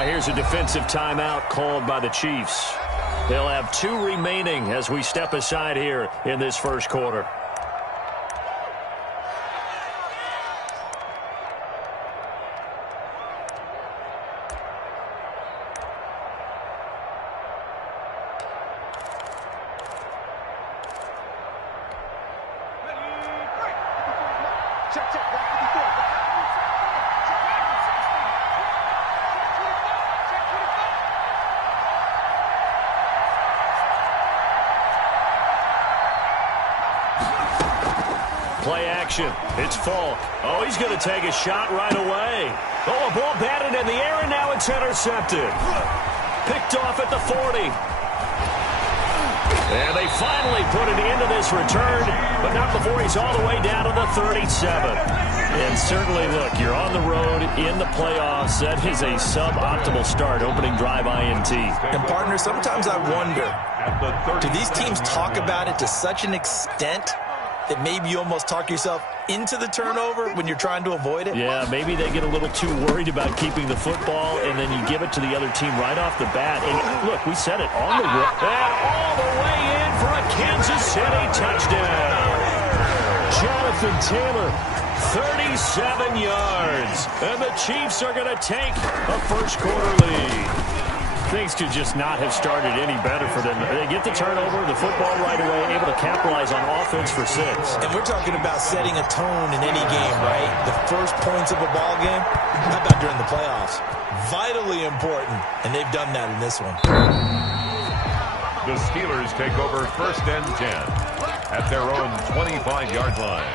Now here's a defensive timeout called by the Chiefs. They'll have 2 remaining as we step aside here in this first quarter. Play action. It's Falk. Oh, he's going to take a shot right away. Oh, a ball batted in the air, and now it's intercepted. Picked off at the 40. And they finally put an end to this return, but not before he's all the way down to the 37. And certainly, look, you're on the road in the playoffs. That is a suboptimal start, opening drive INT. And, partner, sometimes I wonder, do these teams talk about it to such an extent that maybe you almost talk yourself into the turnover when you're trying to avoid it? Yeah, maybe they get a little too worried about keeping the football, and then you give it to the other team right off the bat. And look, we said it on the road. And all the way in for a Kansas City touchdown. Jonathan Taylor, 37 yards. And the Chiefs are going to take a first quarter lead. Things could just not have started any better for them. They get the turnover, the football right away, able to capitalize on offense for 6. And we're talking about setting a tone in any game, right? The first points of a ball game, how about during the playoffs? Vitally important, and they've done that in this one. The Steelers take over 1st and 10 at their own 25-yard line.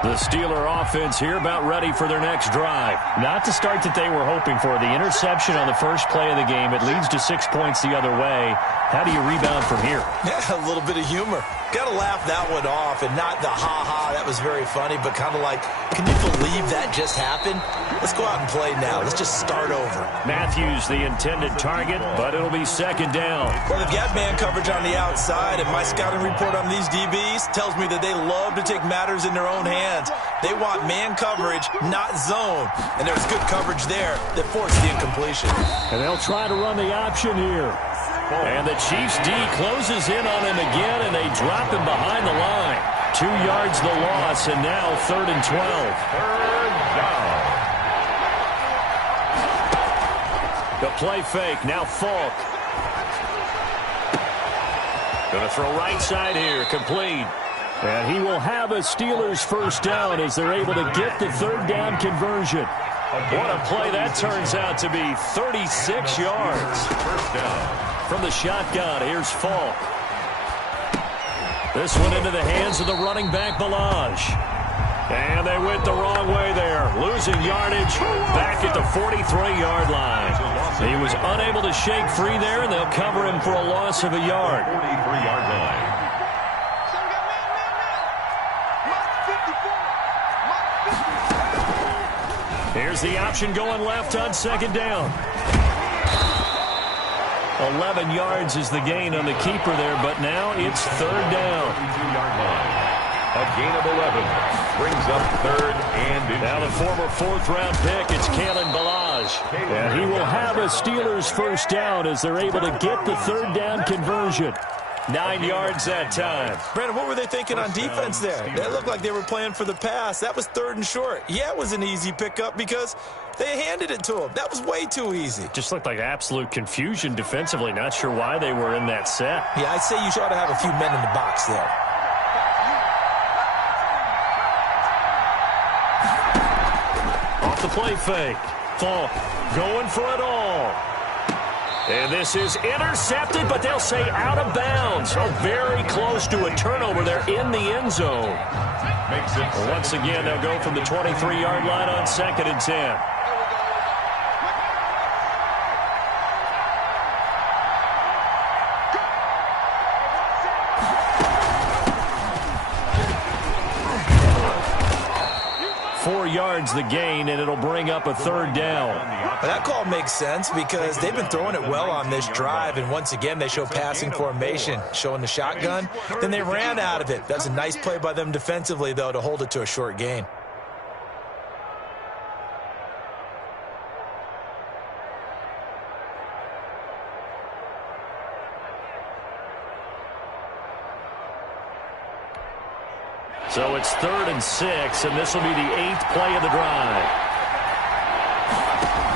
The Steeler offense here about ready for their next drive. Not the start that they were hoping for. The interception on the first play of the game. It leads to 6 points the other way. How do you rebound from here? Yeah, a little bit of humor. Got to laugh that one off, and not the ha-ha, that was very funny, but kind of like, can you believe that just happened? Let's go out and play now. Let's just start over. Matthews, the intended target, but it'll be 2nd down. Well, they've got man coverage on the outside, and my scouting report on these DBs tells me that they love to take matters in their own hands. They want man coverage, not zone. And there's good coverage there that forced the incompletion. And they'll try to run the option here. And the Chiefs D closes in on him again, and they drop him behind the line. 2 yards the loss, and now 3rd and 12. 3rd down. The play fake, now Falk. Going to throw right side here, complete. And he will have a Steelers first down as they're able to get the 3rd down conversion. What a play that turns out to be. 36 yards. First down. From the shotgun, here's Falk. This one into the hands of the running back, Balaj. And they went the wrong way there. Losing yardage back at the 43-yard line. He was unable to shake free there, and they'll cover him for a loss of a yard. 43-yard line. Here's the option going left on 2nd down. 11 yards is the gain on the keeper there, but now it's 3rd down. 32-yard line. A gain of 11 brings up 3rd and... Now the former 4th-round pick, it's Kalen Balaj. And he will have a Steelers first down as they're able to get the 3rd down conversion. 9 yards that time. Brandon, what were they thinking on defense there? They looked like they were playing for the pass. That was 3rd and short. Yeah, it was an easy pickup because they handed it to him. That was way too easy. Just looked like absolute confusion defensively. Not sure why they were in that set. Yeah, I'd say you ought to have a few men in the box there. Off the play fake. Falk going for it all. And this is intercepted, but they'll say out of bounds. So very close to a turnover there in the end zone. Once again, they'll go from the 23-yard line on 2nd and 10. 4 yards the gain, and it'll bring up a 3rd down. But that call makes sense because they've been throwing it well on this drive, and once again they show passing formation, showing the shotgun. Then they ran out of it. That's a nice play by them defensively, though, to hold it to a short gain. So it's 3rd and 6, and this will be the 8th play of the drive.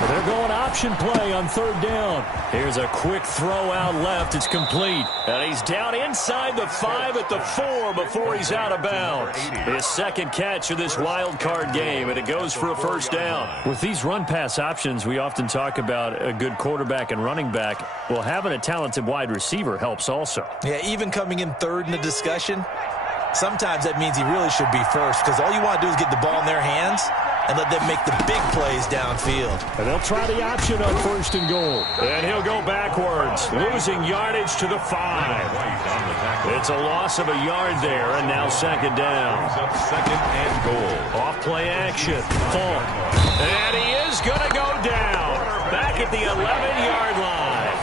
They're going option play on 3rd down. Here's a quick throw out left. It's complete. And he's down inside the 5 at the 4 before he's out of bounds. His 2nd catch of this wild card game, and it goes for a 1st down. With these run-pass options, we often talk about a good quarterback and running back. Well, having a talented wide receiver helps also. Yeah, even coming in 3rd in the discussion, sometimes that means he really should be first because all you want to do is get the ball in their hands and let them make the big plays downfield. And they'll try the option on 1st and goal. And he'll go backwards, losing yardage to the 5. It's a loss of a yard there, and now 2nd down. 2nd and goal. Off play action. Falk. And he is going to go down. Back at the 11-yard line.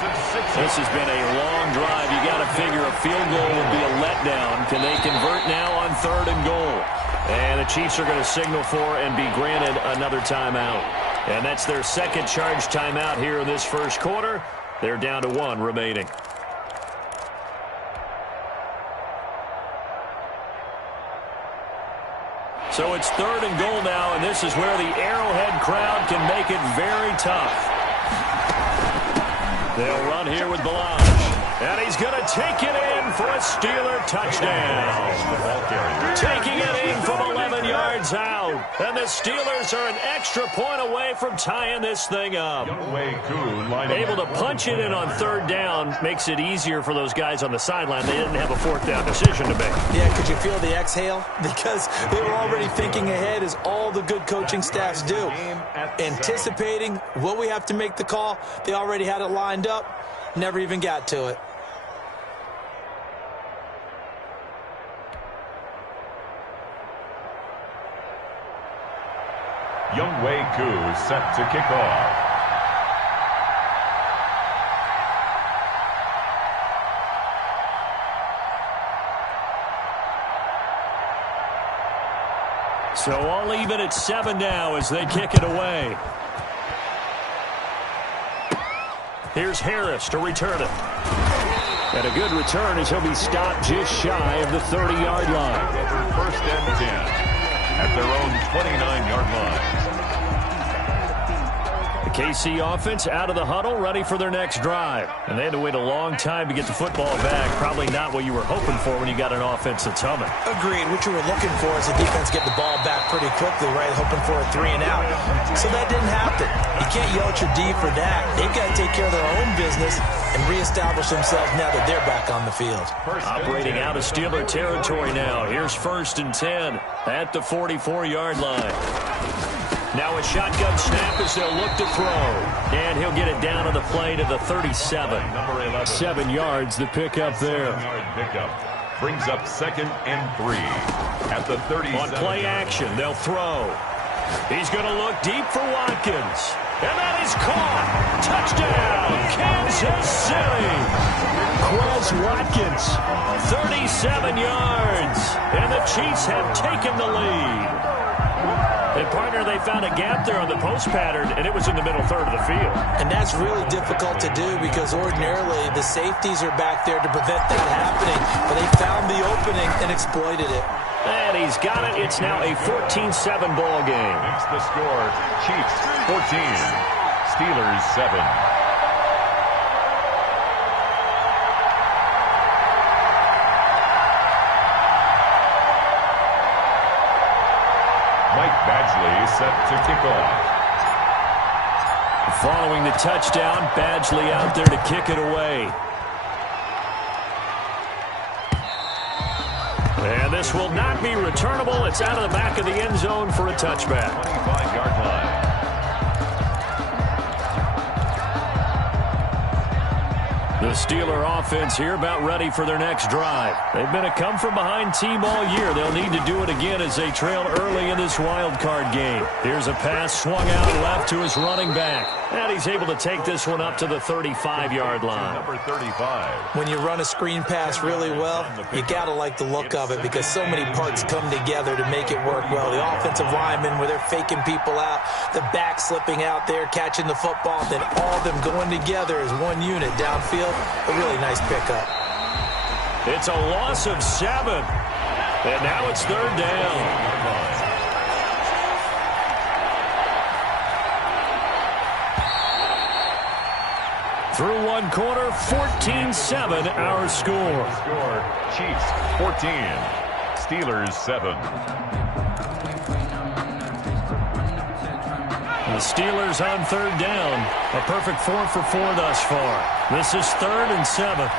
This has been a long drive. You got to figure a field goal would be a letdown. Can they convert now on 3rd and goal? And the Chiefs are going to signal for and be granted another timeout. And that's their 2nd charge timeout here in this 1st quarter. They're down to 1 remaining. So it's 3rd and goal now, and this is where the Arrowhead crowd can make it very tough. They'll run here with Balazs. And he's going to take it in for a Steeler touchdown. Taking it in from 11 yards out. And the Steelers are an extra point away from tying this thing up. Able to punch it in on 3rd down makes it easier for those guys on the sideline. They didn't have a 4th down decision to make. Yeah, could you feel the exhale? Because they were already thinking ahead, as all the good coaching staffs do. Anticipating what we have to make the call. They already had it lined up. Never even got to it. Younghoe Koo set to kick off. So all even at 7 now as they kick it away. Here's Harris to return it. And a good return as he'll be stopped just shy of the 30-yard line. 1st and 10. At their own 29-yard line. The KC offense out of the huddle, ready for their next drive. And they had to wait a long time to get the football back. Probably not what you were hoping for when you got an offense that's humming. Agreed. What you were looking for is the defense get the ball back pretty quickly, right? Hoping for a 3 and out. So that didn't happen. You can't yell at your D for that. They've got to take care of their own business and reestablish themselves now that they're back on the field. Operating out of Steeler territory now. Here's 1st and 10 at the 44-yard line. Now a shotgun snap as they'll look to throw. And he'll get it down on the play to the 37. 7 yards the pickup there. Brings up 2nd and 3 at the 37. On play action, they'll throw. He's going to look deep for Watkins. And that is caught. Touchdown, Kansas City. Quez Watkins, 37 yards. And the Chiefs have taken the lead. And, partner, they found a gap there on the post pattern, and it was in the middle 3rd of the field. And that's really difficult to do because ordinarily the safeties are back there to prevent that happening. But they found the opening and exploited it. And he's got it. It's now a 14-7 ball game. Makes the score. Chiefs 14, Steelers 7. Badgley set to kick off. Following the touchdown, Badgley out there to kick it away. And this will not be returnable. It's out of the back of the end zone for a touchback. 25-yard line. The The Steeler offense here about ready for their next drive. They've been a come-from-behind team all year. They'll need to do it again as they trail early in this wild card game. Here's a pass swung out left to his running back. And he's able to take this one up to the 35-yard line. Number 35. When you run a screen pass really well, you got to like the look of it because so many parts come together to make it work well. The offensive linemen where they're faking people out, the back slipping out there, catching the football, then all of them going together as one unit downfield. A really nice pickup. It's a loss of 7. And now it's 3rd down. Through one quarter, 14-7 our score. Chiefs 14, Steelers 7. The Steelers on 3rd down. A perfect 4 for 4 thus far. This is 3rd and 7.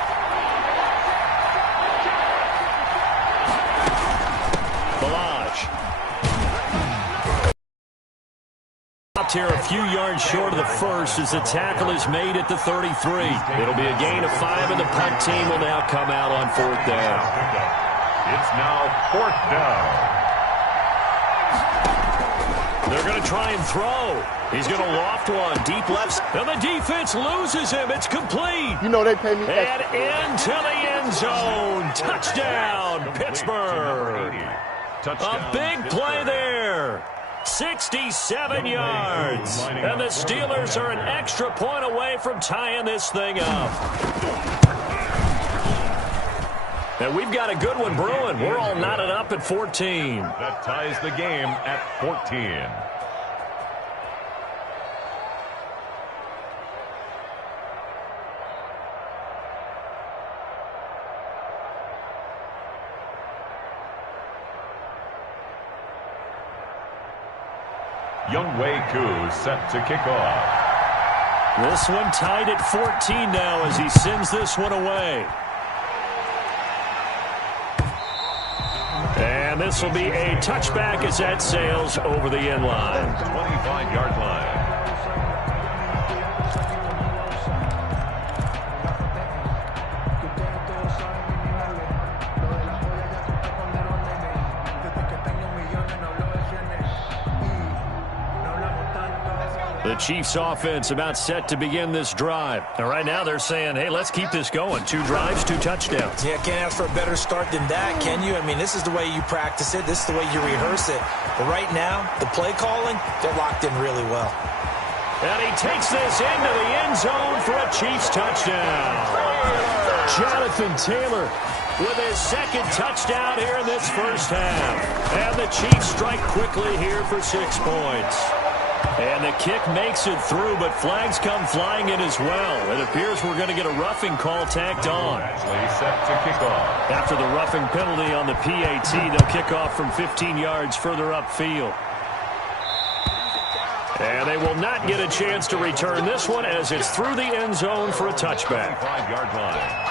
Here a few yards short of the first as the tackle is made at the 33. It'll be a gain of 5, and the punt team will now come out on 4th down. It's now 4th down. They're going to try and throw. He's going to loft one deep left, and the defense loses him. It's complete. You know they pay me. And into the end zone. Touchdown, Pittsburgh. A big play there. 67 yards. And the Steelers are an extra point away from tying this thing up. And we've got a good one brewing. We're all knotted up at 14. That ties the game at 14. Younghoe Koo set to kick off. This one tied at 14 now as he sends this one away. And this will be a touchback as that sails over the end line. 25-yard line. The Chiefs offense about set to begin this drive. And right now they're saying, hey, let's keep this going. 2 drives, 2 touchdowns. Yeah, can't ask for a better start than that, can you? I mean, this is the way you practice it. This is the way you rehearse it. But right now, the play calling, they're locked in really well. And he takes this into the end zone for a Chiefs touchdown. Jonathan Taylor with his 2nd touchdown here in this first half. And the Chiefs strike quickly here for 6 points. And the kick makes it through, but flags come flying in as well. It appears we're going to get a roughing call tacked on. Actually set to kick off. After the roughing penalty on the PAT, they'll kick off from 15 yards further upfield. And they will not get a chance to return this one as it's through the end zone for a touchback. 5-yard line.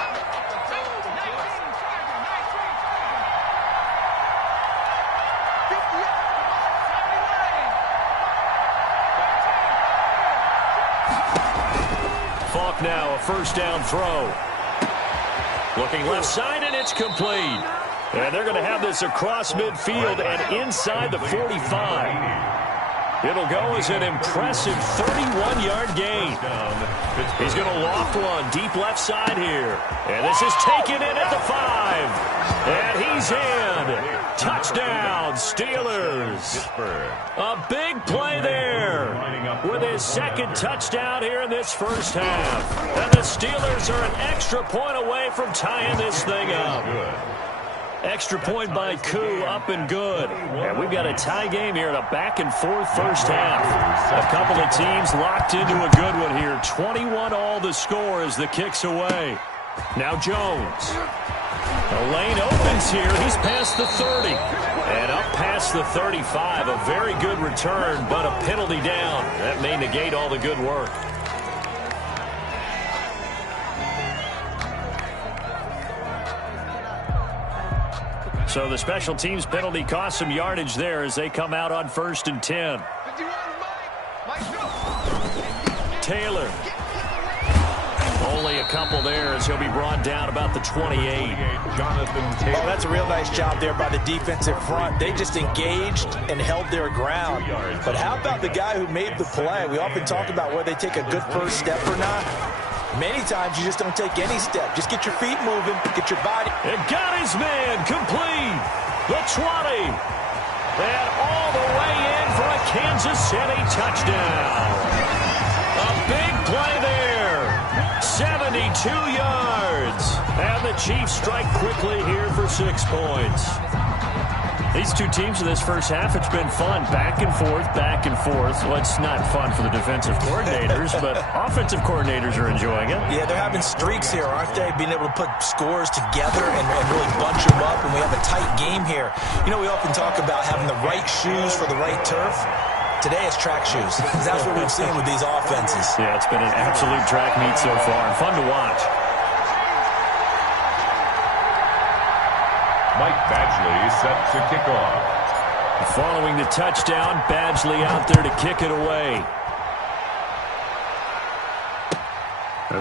Now a first down throw. Looking left side, and it's complete. And they're going to have this across midfield and inside the 45. It'll go as an impressive 31-yard gain. He's going to loft one deep left side here. And this is taken in at the 5. And he's in. Touchdown, Steelers. A big play there with his 2nd touchdown here in this first half. And the Steelers are an extra point away from tying this thing up. Extra point by Koo, up and good. And we've got a tie game here in a back-and-forth first half. A couple of teams locked into a good one here. 21-all the score as the kick's away. Now Jones. The lane opens here. He's past the 30. And up past the 35. A very good return, but a penalty down. That may negate all the good work. So the special teams penalty cost some yardage there as they come out on 1st and 10. Taylor. Only a couple there as he'll be brought down about the 28. Jonathan Taylor. Oh, that's a real nice job there by the defensive front. They just engaged and held their ground. But how about the guy who made the play? We often talk about whether they take a good first step or not. Many times you just don't take any step. Just get your feet moving, get your body. It got his man complete. The 20. And all the way in for a Kansas City touchdown. A big play there. 72 yards. And the Chiefs strike quickly here for 6 points. These two teams in this first half, it's been fun. Back and forth, back and forth. Well, it's not fun for the defensive coordinators, but offensive coordinators are enjoying it. Yeah, they're having streaks here, aren't they? Being able to put scores together and really bunch them up, and we have a tight game here. You know, we often talk about having the right shoes for the right turf. Today it's track shoes. That's what we've seen with these offenses. Yeah, it's been an absolute track meet so far, and fun to watch. Mike Badgley set to kick off. Following the touchdown, Badgley out there to kick it away.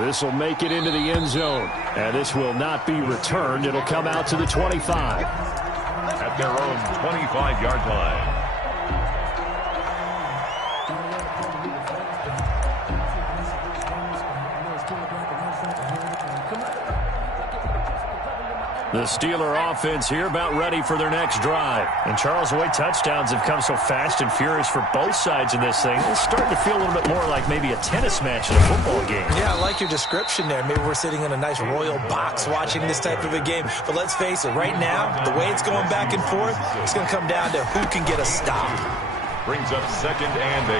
This will make it into the end zone. And this will not be returned. It'll come out to the 25. At their own 25-yard line. The Steeler offense here about ready for their next drive. And Charles, the way touchdowns have come so fast and furious for both sides in this thing, it's starting to feel a little bit more like maybe a tennis match in a football game. Yeah, I like your description there. Maybe we're sitting in a nice royal box watching this type of a game. But let's face it, right now, the way it's going back and forth, it's going to come down to who can get a stop. Brings up 2nd and 8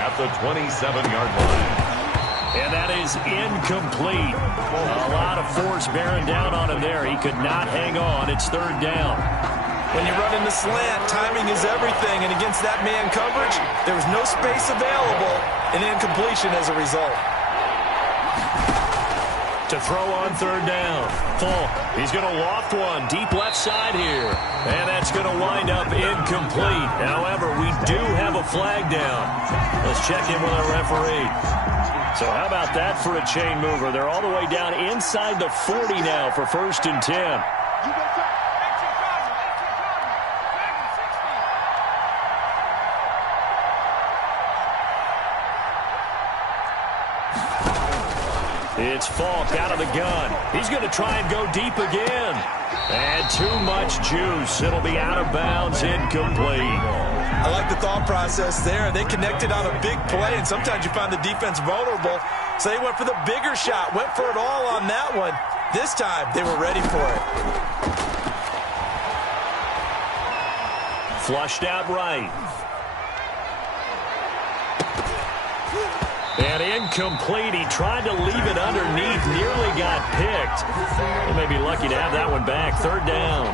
at the 27-yard line. And that is incomplete. A lot of force bearing down on him there. He could not hang on. It's 3rd down. When you run in the slant, timing is everything. And against that man coverage, there was no space available. An incompletion as a result. To throw on 3rd down. Falk, he's going to loft one deep left side here. And that's going to wind up incomplete. However, we do have a flag down. Let's check in with our referee. So how about that for a chain mover? They're all the way down inside the 40 now for 1st and 10. It's Falk out of the gun. He's going to try and go deep again. And too much juice. It'll be out of bounds, incomplete. I like the thought process there. They connected on a big play, and sometimes you find the defense vulnerable. So they went for the bigger shot, went for it all on that one. This time, they were ready for it. Flushed out right. And incomplete. He tried to leave it underneath, nearly got picked. He may be lucky to have that one back. 3rd down.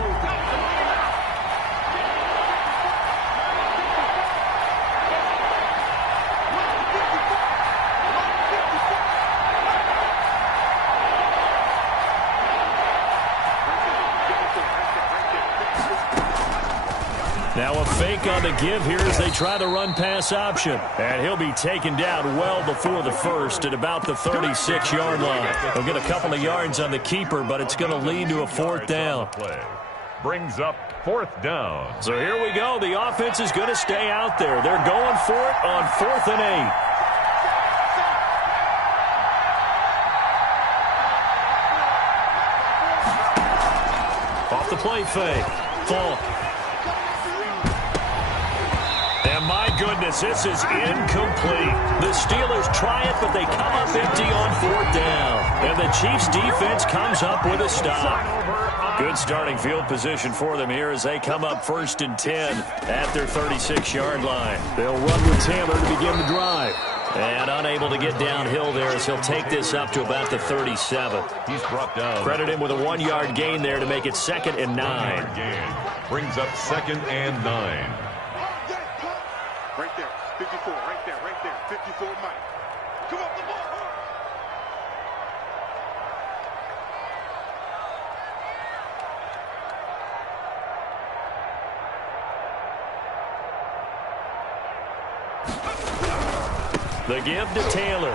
Now a fake on the give here as they try the run-pass option. And he'll be taken down well before the first at about the 36-yard line. He'll get a couple of yards on the keeper, but it's going to lead to a 4th down. Brings up 4th down. So here we go. The offense is going to stay out there. They're going for it on 4th and 8. Off the play fake. Falk. And my goodness, this is incomplete. The Steelers try it, but they come up empty on 4th down. And the Chiefs defense comes up with a stop. Good starting field position for them here as they come up 1st and 10 at their 36-yard line. They'll run with Taylor to begin the drive. And unable to get downhill there as he'll take this up to about the 37. He's brought down. Credit him with a 1-yard gain there to make it 2nd and 9. Brings up 2nd and 9. Right there, 54, right there, 54, Mike. Come up the ball. The give to Taylor.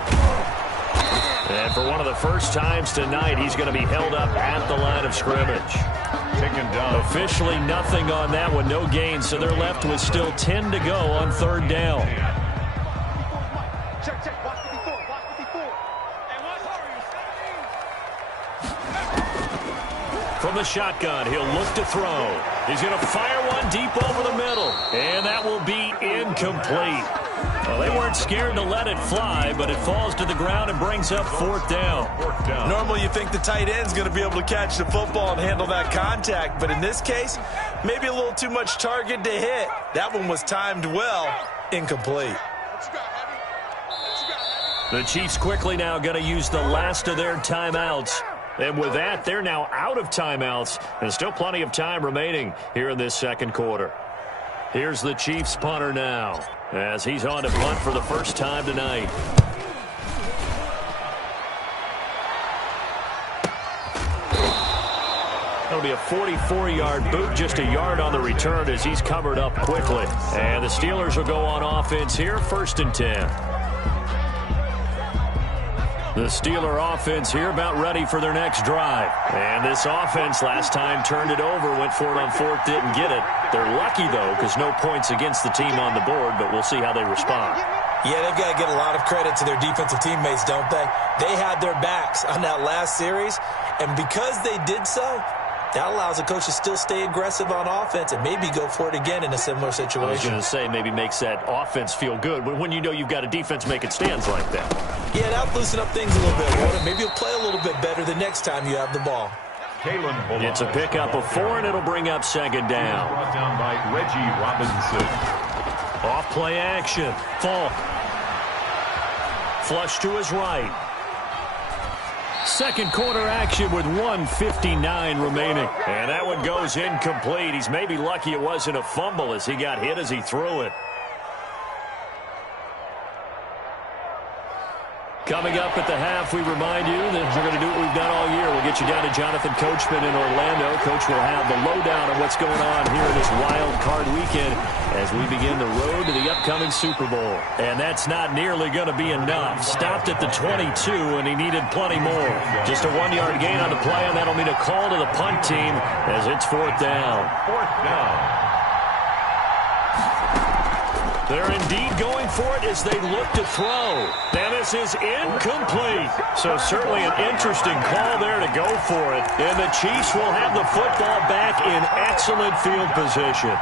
And for one of the first times tonight, he's going to be held up at the line of scrimmage. Taken down. Officially nothing on that one, no gain, so they're left with still 10 to go on third down. Check, check. Watch 54. Watch 54. And watch From the shotgun, he'll look to throw. He's going to fire one deep over the middle. And that will be incomplete. Well, they weren't scared to let it fly, but it falls to the ground and brings up fourth down. Normally you think the tight end's going to be able to catch the football and handle that contact, but in this case, maybe a little too much target to hit. That one was timed well, incomplete. The Chiefs quickly now going to use the last of their timeouts. And with that, they're now out of timeouts. And still plenty of time remaining here in this second quarter. Here's the Chiefs punter now, as he's on to punt for the first time tonight. That'll be a 44-yard boot, just a yard on the return as he's covered up quickly. And the Steelers will go on offense here, 1st and 10. The Steeler offense here about ready for their next drive. And this offense last time turned it over, went for it on 4th, didn't get it. They're lucky, though, because no points against the team on the board, but we'll see how they respond. Yeah, they've got to get a lot of credit to their defensive teammates, don't they? They had their backs on that last series, and because they did so, that allows the coach to still stay aggressive on offense and maybe go for it again in a similar situation. I was going to say maybe makes that offense feel good when you know you've got a defense making stands like that. Yeah, that'll loosen up things a little bit, won't it? Maybe you'll play a little bit better the next time you have the ball. It's a pickup of 4, and it'll bring up 2nd down. Brought down by Reggie Robinson. Off play action. Falk. Flush to his right. Second quarter action with 1:59 remaining. And that one goes incomplete. He's maybe lucky it wasn't a fumble as he got hit as he threw it. Coming up at the half, we remind you that we're going to do what we've done all year. We'll get you down to Jonathan Coachman in Orlando. Coach will have the lowdown on what's going on here in this wild card weekend as we begin the road to the upcoming Super Bowl. And that's not nearly going to be enough. Stopped at the 22, and he needed plenty more. Just a 1-yard gain on the play, and that'll mean a call to the punt team as it's 4th down. 4th down. They're indeed going for it as they look to throw. And this is incomplete. So certainly an interesting call there to go for it. And the Chiefs will have the football back in excellent field position.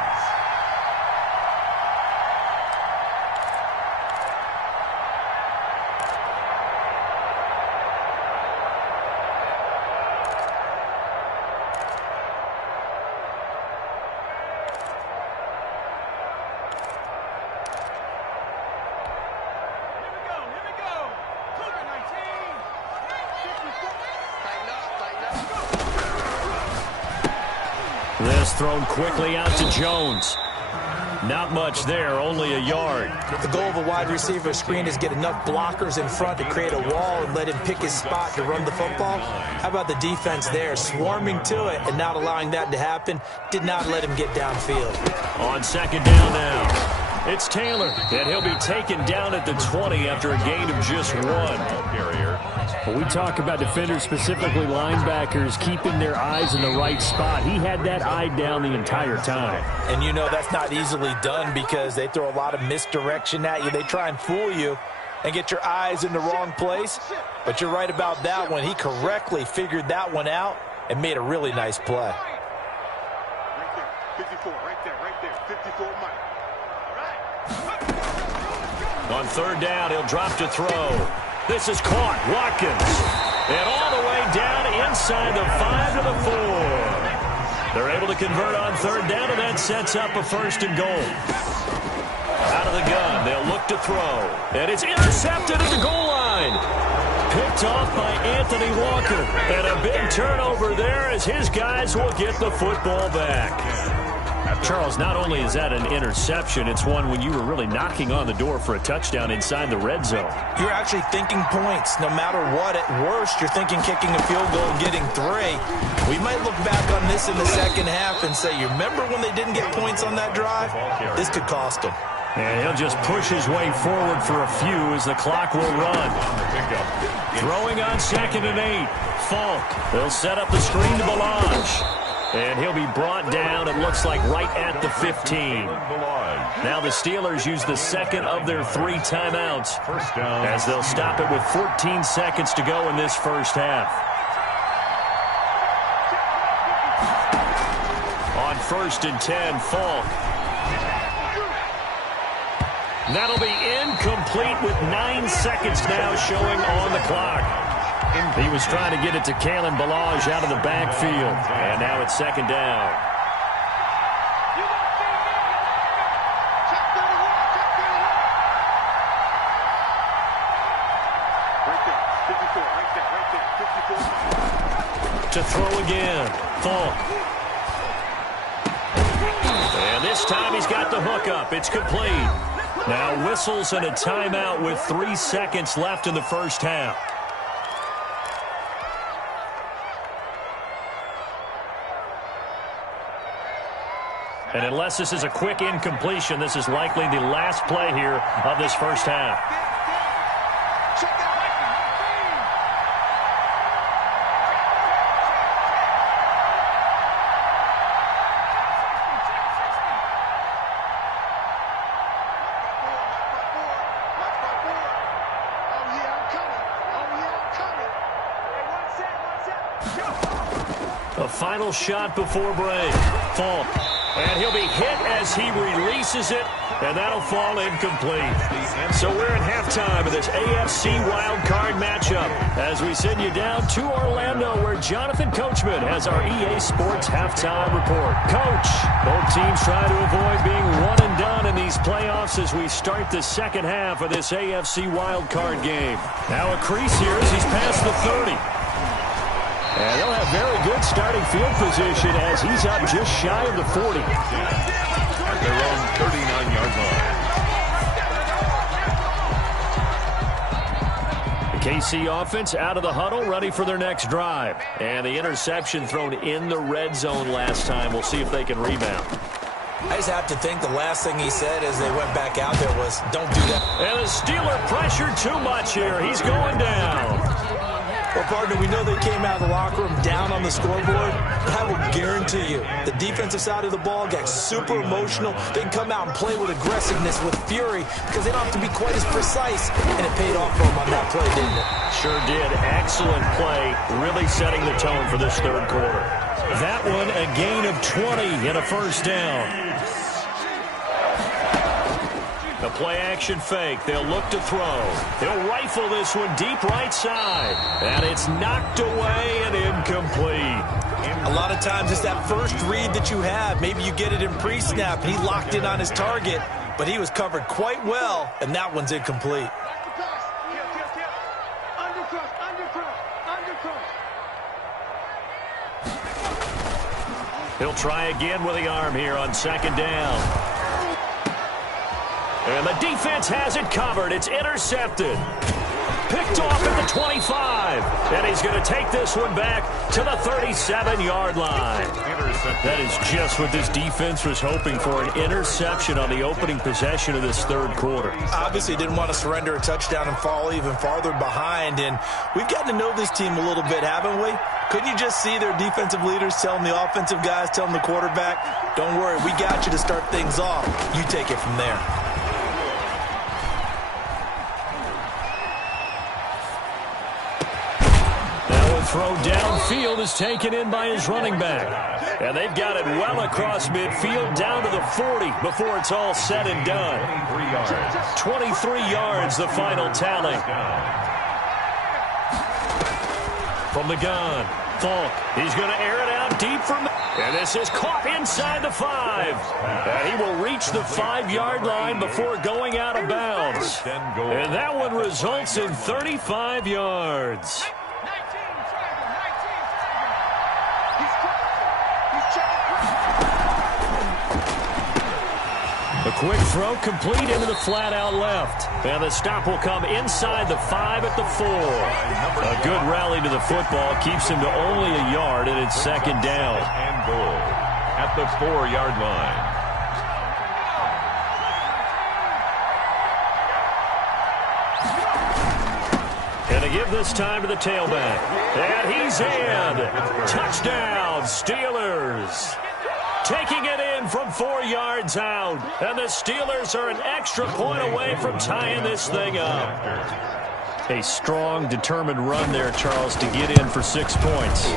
This thrown quickly out to Jones. Not much there, only a yard. The goal of a wide receiver screen is get enough blockers in front to create a wall and let him pick his spot to run the football. How about the defense there, swarming to it and not allowing that to happen? Did not let him get downfield. On 2nd down now. It's Taylor, and he'll be taken down at the 20 after a gain of just 1. When we talk about defenders, specifically linebackers, keeping their eyes in the right spot, he had that eye down the entire time. And you know that's not easily done because they throw a lot of misdirection at you. They try and fool you and get your eyes in the wrong place. But you're right about that one. He correctly figured that one out and made a really nice play. Right there. 54, right there. 54, Mike. On 3rd down, he'll drop to throw. This is caught. Watkins. And all the way down inside the 5 to the 4. They're able to convert on 3rd down, and that sets up a 1st and goal. Out of the gun, they'll look to throw. And it's intercepted at the goal line. Picked off by Anthony Walker. And a big turnover there as his guys will get the football back. Charles, not only is that an interception, it's one when you were really knocking on the door for a touchdown inside the red zone. You're actually thinking points. No matter what, at worst, you're thinking kicking a field goal and getting 3. We might look back on this in the second half and say, you remember when they didn't get points on that drive? This could cost them. And he'll just push his way forward for a few as the clock will run. Throwing on 2nd and 8. Falk. They'll set up the screen to Balaj. And he'll be brought down, it looks like, right at the 15. Now the Steelers use the second of their 3 timeouts as they'll stop it with 14 seconds to go in this first half. On 1st and 10, Falk. That'll be incomplete with 9 seconds now showing on the clock. He was trying to get it to Kalen Balaj out of the backfield. And now it's 2nd down. To throw again. Falk. And this time he's got the hook up. It's complete. Now whistles and a timeout with 3 seconds left in the first half. And unless this is a quick incompletion, this is likely the last play here of this first half. A final shot before break. Falk. And he'll be hit as he releases it, and that'll fall incomplete. So we're at halftime of this AFC wildcard matchup as we send you down to Orlando where Jonathan Coachman has our EA Sports halftime report. Coach, both teams try to avoid being one and done in these playoffs as we start the second half of this AFC wildcard game. Now a crease here as he's past the 30. And they'll have very good starting field position as he's up just shy of the 40. At their own 39-yard line. The KC offense out of the huddle, ready for their next drive. And the interception thrown in the red zone last time. We'll see if they can rebound. I just have to think the last thing he said as they went back out there was, don't do that. And the Steeler pressured too much here. He's going down. Well, partner, we know they came out of the locker room down on the scoreboard. I will guarantee you the defensive side of the ball got super emotional. They can come out and play with aggressiveness, with fury, because they don't have to be quite as precise. And it paid off for them on that play, didn't it? Sure did. Excellent play, really setting the tone for this third quarter. That one, a gain of 20 and a first down. The play-action fake. They'll look to throw. They'll rifle this one deep right side. And it's knocked away and incomplete. A lot of times it's that first read that you have. Maybe you get it in pre-snap, and he locked in on his target, but he was covered quite well, and that one's incomplete. He'll try again with the arm here on 2nd down. And the defense has it covered. It's intercepted. Picked off at the 25. And he's going to take this one back to the 37-yard line. That is just what this defense was hoping for, an interception on the opening possession of this third quarter. Obviously didn't want to surrender a touchdown and fall even farther behind. And we've gotten to know this team a little bit, haven't we? Couldn't you just see their defensive leaders telling the offensive guys, telling the quarterback, don't worry, we got you to start things off. You take it from there. Throw downfield is taken in by his running back. And they've got it well across midfield down to the 40 before it's all said and done. 23 yards, the final tally. From the gun, Falk. He's going to air it out deep from... And this is caught inside the 5. And he will reach the 5-yard line before going out of bounds. And that one results in 35 yards. A quick throw complete into the flat out left. And the stop will come inside the 5 at the 4. A good rally to the football keeps him to only a yard, and it's 2nd down. And goal at the 4-yard line. give this time to the tailback. And he's in. Touchdown, Steelers. Taking it in from 4 yards out. And the Steelers are an extra point away from tying this thing up. A strong, determined run there, Charles, to get in for 6 points.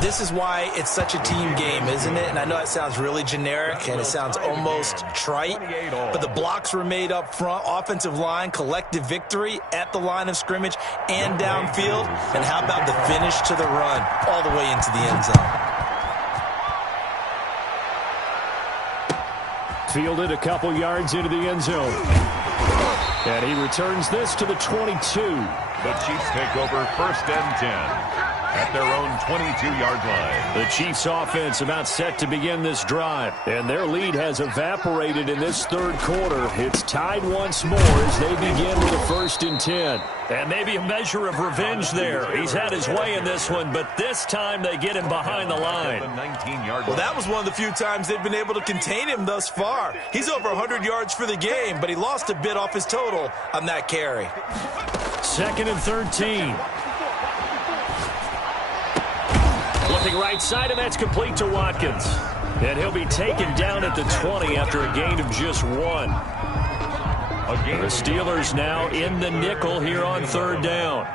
This is why it's such a team game, isn't it? And I know it sounds really generic and it sounds almost trite, but the blocks were made up front, offensive line, collective victory at the line of scrimmage and downfield. And how about the finish to the run all the way into the end zone? Fielded a couple yards into the end zone. And he returns this to the 22. The Chiefs take over 1st and 10 at their own 22-yard line. The Chiefs offense about set to begin this drive, and their lead has evaporated in this 3rd quarter. It's tied once more as they begin with a 1st and 10. And maybe a measure of revenge there. He's had his way in this one, but this time they get him behind the line. Well, that was one of the few times they've been able to contain him thus far. He's over 100 yards for the game, but he lost a bit off his total on that carry. 2nd and 13. Looking right side, and that's complete to Watkins. And he'll be taken down at the 20 after a gain of just 1. The Steelers now in the nickel here on 3rd down.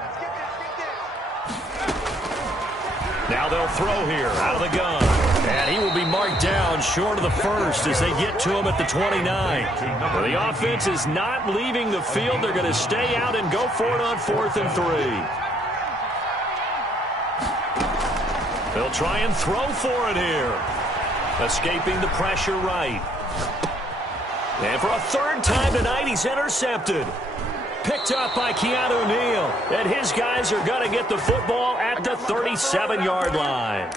Now they'll throw here out of the gun. And he will be marked down short of the 1st as they get to him at the 29. The offense is not leaving the field. They're going to stay out and go for it on 4th and 3. They'll try and throw for it here. Escaping the pressure right. And for a 3rd time tonight, he's intercepted. Picked up by Keanu Neal. And his guys are going to get the football at the 37-yard line.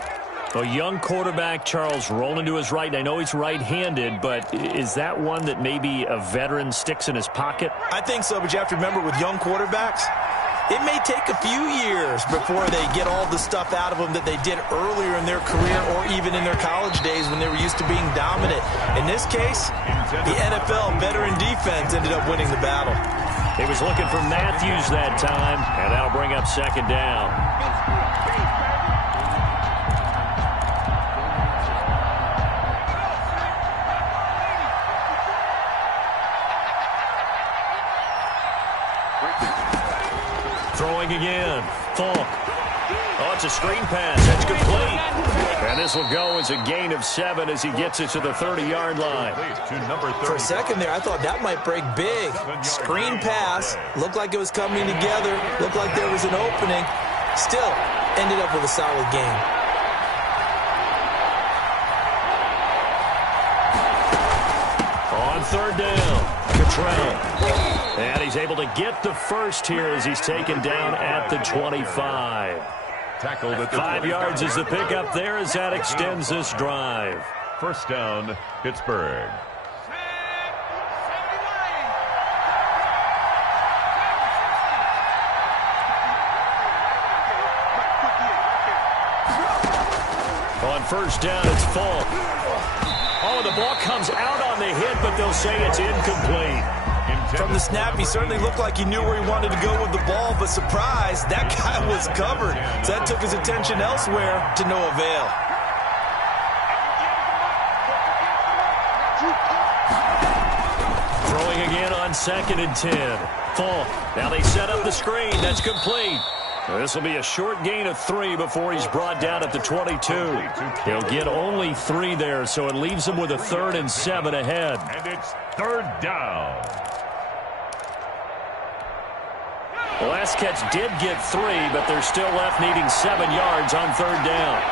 A young quarterback, Charles, rolling to his right. I know he's right-handed, but is that one that maybe a veteran sticks in his pocket? I think so, but you have to remember with young quarterbacks, it may take a few years before they get all the stuff out of them that they did earlier in their career or even in their college days when they were used to being dominant. In this case, the NFL veteran defense ended up winning the battle. He was looking for Matthews that time, and that'll bring up 2nd down. Throwing again. Falk. Oh, it's a screen pass. That's complete. And this will go as a gain of 7 as he gets it to the 30-yard line. For a second there, I thought that might break big. Screen pass. Looked like it was coming together. Looked like there was an opening. Still, ended up with a solid gain. On 3rd down, Cottrell. And he's able to get the 1st here as he's taken down at the 25. Tackled at the 5 yards is the pickup there as that extends this drive. 1st down, Pittsburgh. On 1st down, it's Falk. Oh, the ball comes out on the hit, but they'll say it's incomplete. From the snap, he certainly looked like he knew where he wanted to go with the ball, but surprise, that guy was covered. So that took his attention elsewhere to no avail. Throwing again on 2nd and 10. Falk. Now they set up the screen. That's complete. This will be a short gain of 3 before he's brought down at the 22. He'll get only 3 there, so it leaves him with a 3rd and 7 ahead. And it's 3rd down. The last catch did get 3, but they're still left needing 7 yards on 3rd down.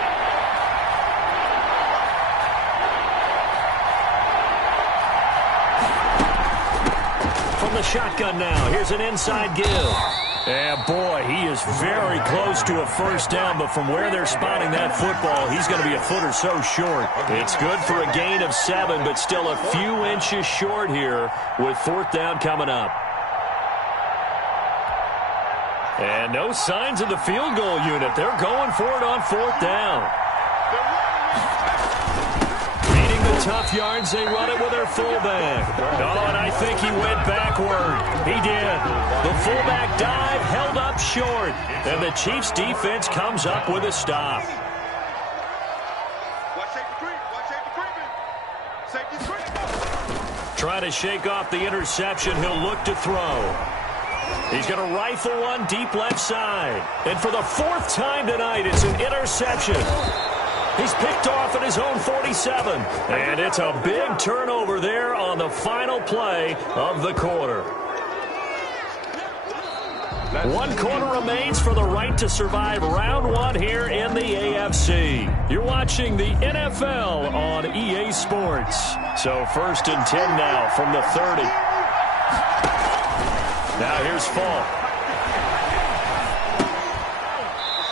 From the shotgun now, here's an inside give. And boy, he is very close to a 1st down, but from where they're spotting that football, he's going to be a foot or so short. It's good for a gain of 7, but still a few inches short here with 4th down coming up. And no signs of the field goal unit. They're going for it on 4th down. Leading the tough yards, they run it with their fullback. Oh, and I think he went backward. He did. The fullback dive held up short, and the Chiefs defense comes up with a stop. Trying to shake off the interception, he'll look to throw. He's going to rifle one deep left side. And for the fourth time tonight, it's an interception. He's picked off at his own 47. And it's a big turnover there on the final play of the quarter. 1 quarter remains for the right to survive round 1 here in the AFC. You're watching the NFL on EA Sports. So 1st and 10 now from the 30. Now here's Falk.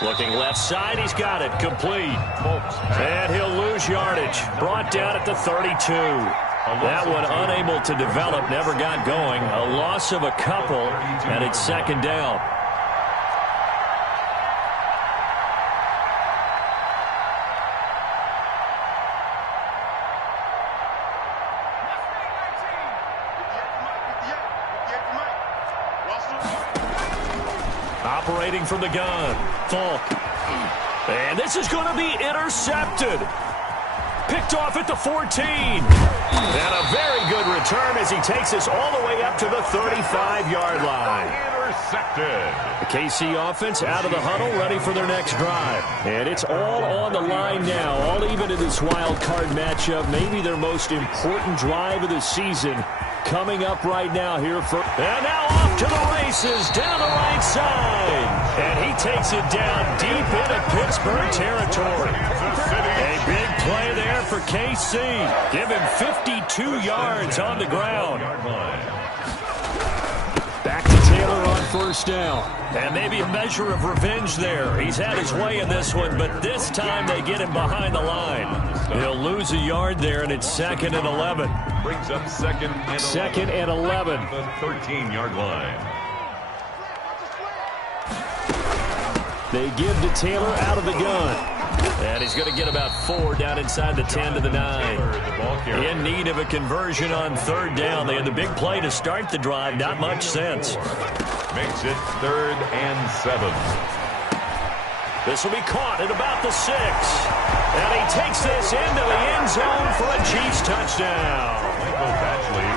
Looking left side, he's got it, complete. And he'll lose yardage. Brought down at the 32. That one unable to develop, never got going. A loss of a couple, and it's 2nd down. Operating from the gun, Falk. And this is going to be intercepted. Picked off at the 14. And a very good return as he takes us all the way up to the 35-yard line. Intercepted. The KC offense out of the huddle, ready for their next drive. And it's all on the line now, all even in this wild card matchup. Maybe their most important drive of the season coming up right now here. And now off to the races, down the right side. And he takes it down deep into Pittsburgh territory. A big play there for KC. Give him 52 yards on the ground. Back to Taylor on 1st down. And maybe a measure of revenge there. He's had his way in this one, but this time they get him behind the line. He'll lose a yard there, and it's 2nd and 11. Brings up 2nd and 11. The 13-yard line. They give to Taylor out of the gun. And he's going to get about 4 down inside the 10 to the 9. In need of a conversion on 3rd down. They had the big play to start the drive. Not much sense. Makes it 3rd and 7. This will be caught at about the 6. And he takes this into the end zone for a Chiefs touchdown.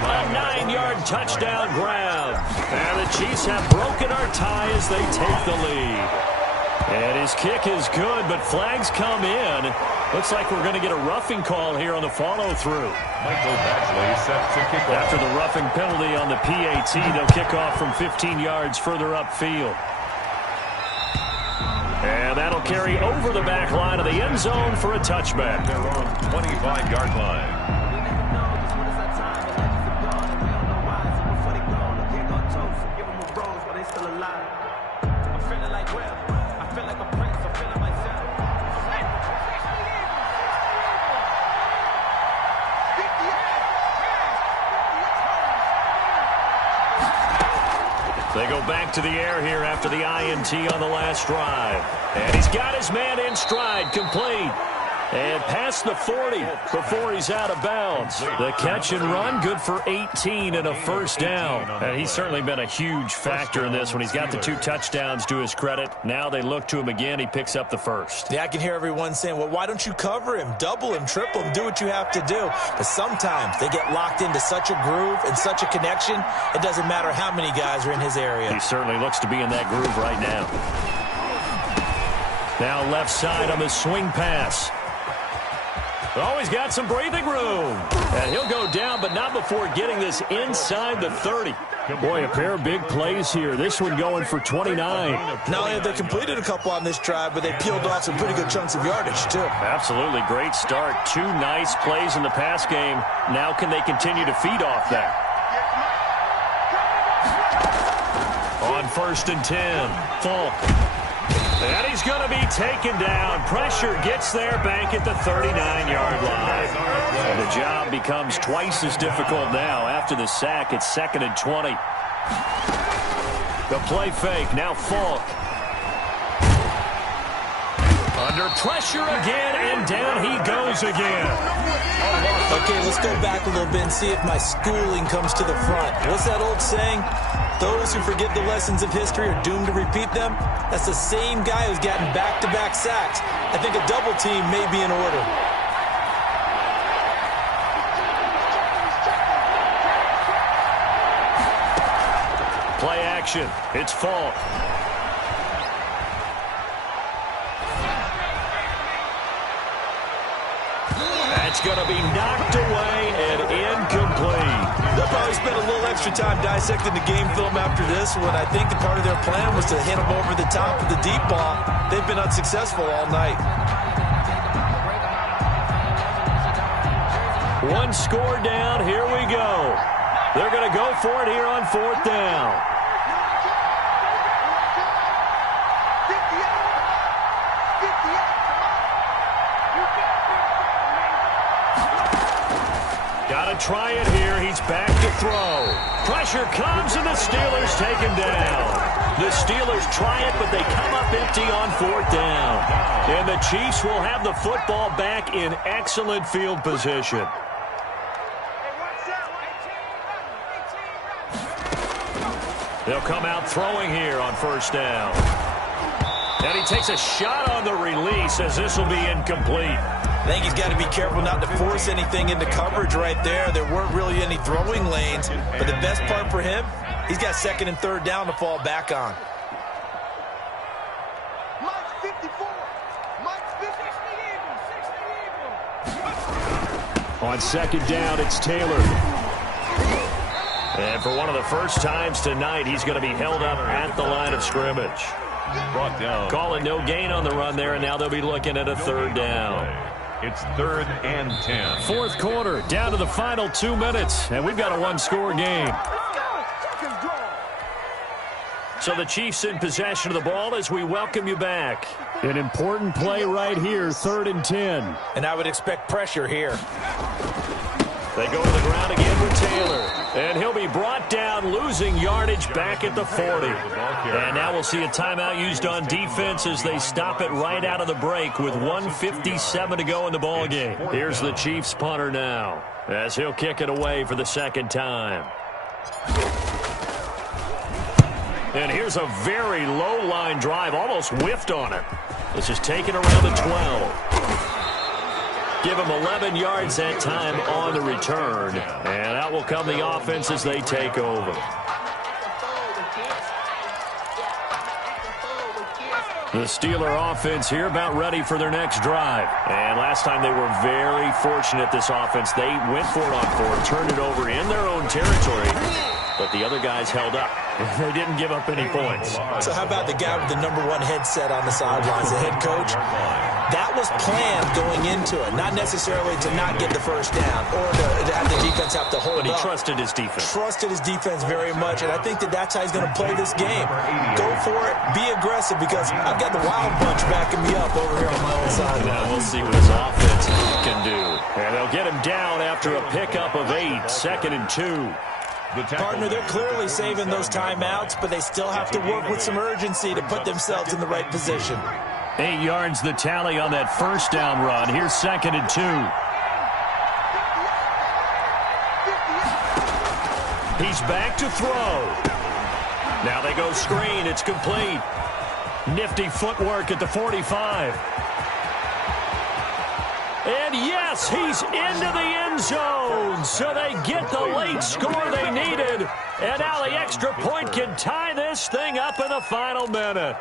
A 9-yard touchdown grab. And the Chiefs have broken our tie as they take the lead. And his kick is good, but flags come in. Looks like we're going to get a roughing call here on the follow-through. Michael Badgley set to kick off. After the roughing penalty on the PAT, they'll kick off from 15 yards further upfield. And that'll carry over the back line of the end zone for a touchback. Their own 25-yard line. They go back to the air here after the INT on the last drive. And he's got his man in stride, complete. And past the 40 before he's out of bounds. The catch and run, good for 18 and a 1st down. And he's certainly been a huge factor in this one. He's got the 2 touchdowns to his credit. Now they look to him again. He picks up the 1st. Yeah, I can hear everyone saying, well, why don't you cover him, double him, triple him, do what you have to do. But sometimes they get locked into such a groove and such a connection, it doesn't matter how many guys are in his area. He certainly looks to be in that groove right now. Now left side on the swing pass. Oh, he's got some breathing room. And he'll go down, but not before getting this inside the 30. Boy, a pair of big plays here. This one going for 29. Not only have they completed a couple on this drive, but they peeled off some pretty good chunks of yardage, too. Absolutely. Great start. 2 nice plays in the pass game. Now can they continue to feed off that? On 1st and 10, Falk. And he's going to be taken down. Pressure gets there back at the 39-yard line. And the job becomes twice as difficult now. After the sack, it's 2nd and 20. The play fake, now Falk. Under pressure again, and down he goes goes again. Okay, let's go back a little bit and see if my schooling comes to the front. What's that old saying? Those who forget the lessons of history are doomed to repeat them. That's the same guy who's gotten back-to-back sacks. I think a double team may be in order. Play action. It's Falk. That's going to be knocked away and incomplete. They'll probably spend a little extra time dissecting the game film after this one. I think the part of their plan was to hit them over the top of the deep ball. They've been unsuccessful all night. One score down. Here we go. They're going to go for it here on 4th down. Got to try it here. He's back to throw. Pressure comes, and the Steelers take him down. The Steelers try it, but they come up empty on 4th down. And the Chiefs will have the football back in excellent field position. They'll come out throwing here on 1st down. And he takes a shot on the release as this will be incomplete. I think he's got to be careful not to force anything into coverage right there. There weren't really any throwing lanes. But the best part for him, he's got 2nd and 3rd down to fall back on. Mike's 54. Mike's 50. On 2nd down, it's Taylor. And for one of the first times tonight, he's going to be held up at the line of scrimmage. Brought down. Calling no gain on the run there, and now they'll be looking at a 3rd down. It's 3rd and 10. 4th quarter, down to the final 2 minutes, and we've got a one-score game. So the Chiefs in possession of the ball as we welcome you back. An important play right here, 3rd and 10. And I would expect pressure here. They go to the ground again with Taylor. And he'll be brought down, losing yardage back at the 40. And now we'll see a timeout used on defense as they stop it right out of the break with 1:57 to go in the ballgame. Here's the Chiefs punter now as he'll kick it away for the 2nd time. And here's a very low-line drive, almost whiffed on it. This is taken around the 12. Give him 11 yards that time on the return. And out will come the offense as they take over. The Steeler offense here about ready for their next drive. And last time they were very fortunate, this offense. They went for it on 4th, turned it over in their own territory. But the other guys held up. They didn't give up any points. So how about the guy with the #1 headset on the sidelines, the head coach? That was planned going into it, not necessarily to not get the 1st down or to have the defense have to hold up. But he trusted his defense. Trusted his defense very much, and I think that's how he's going to play this game. Go for it, be aggressive, because I've got the Wild Bunch backing me up over here on my own side. Now we'll see what his offense can do. And they'll get him down after a pickup of 8, 2nd and 2. Partner, they're clearly saving those timeouts, but they still have to work with some urgency to put themselves in the right position. 8 yards the tally on that 1st down run. Here's 2nd and 2. He's back to throw. Now they go screen. It's complete. Nifty footwork at the 45. And yes, he's into the end zone. So they get the late score they needed. And now the extra point can tie this thing up in the final minute.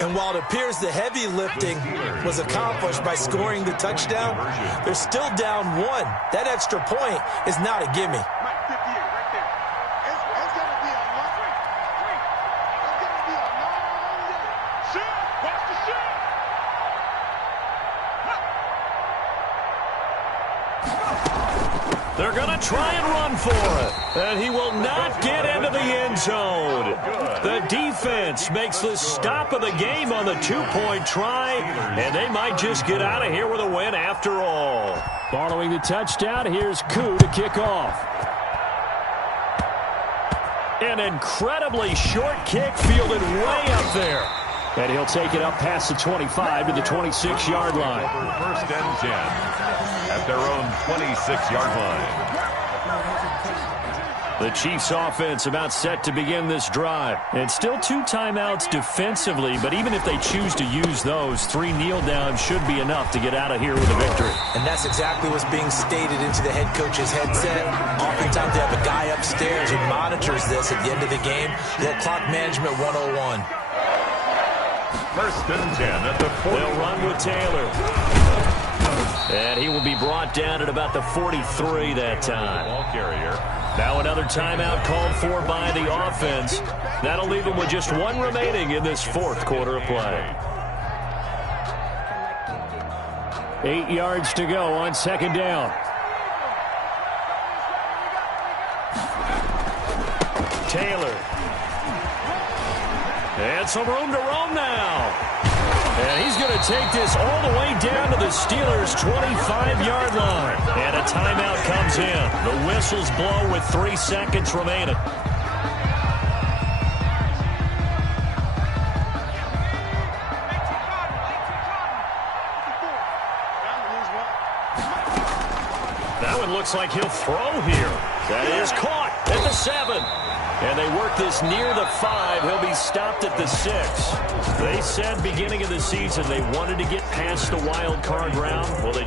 And while it appears the heavy lifting was accomplished by scoring the touchdown, they're still down 1. That extra point is not a gimme. Mike 58 right there. It's going to be a long shoot. Watch the shoot. They're going to try and run for it. And he will not get into the end zone. The defense makes the stop of the game on the 2-point try. And they might just get out of here with a win after all. Following the touchdown, here's Koo to kick off. An incredibly short kick fielded way up there. And he'll take it up past the 25 to the 26-yard line. First and 10 at their own 26-yard line. The Chiefs offense about set to begin this drive. And still 2 timeouts defensively, but even if they choose to use those, 3 kneel downs should be enough to get out of here with a victory. And that's exactly what's being stated into the head coach's headset. Oftentimes they have a guy upstairs who monitors this at the end of the game. They'll clock management 101. First and 10 at the 40. They'll run with Taylor. And he will be brought down at about the 43 that time. Ball carrier. Now another timeout called for by the offense. That'll leave them with just 1 remaining in this 4th quarter of play. 8 yards to go on 2nd down. Taylor. And some room to roam now. And he's going to take this all the way down to the Steelers' 25-yard line. And a timeout comes in. The whistles blow with 3 seconds remaining. That one looks like he'll throw here. That is caught at the 7. And they work this near the 5. He'll be stopped at the 6. They said beginning of the season they wanted to get past the wild card round. Well, they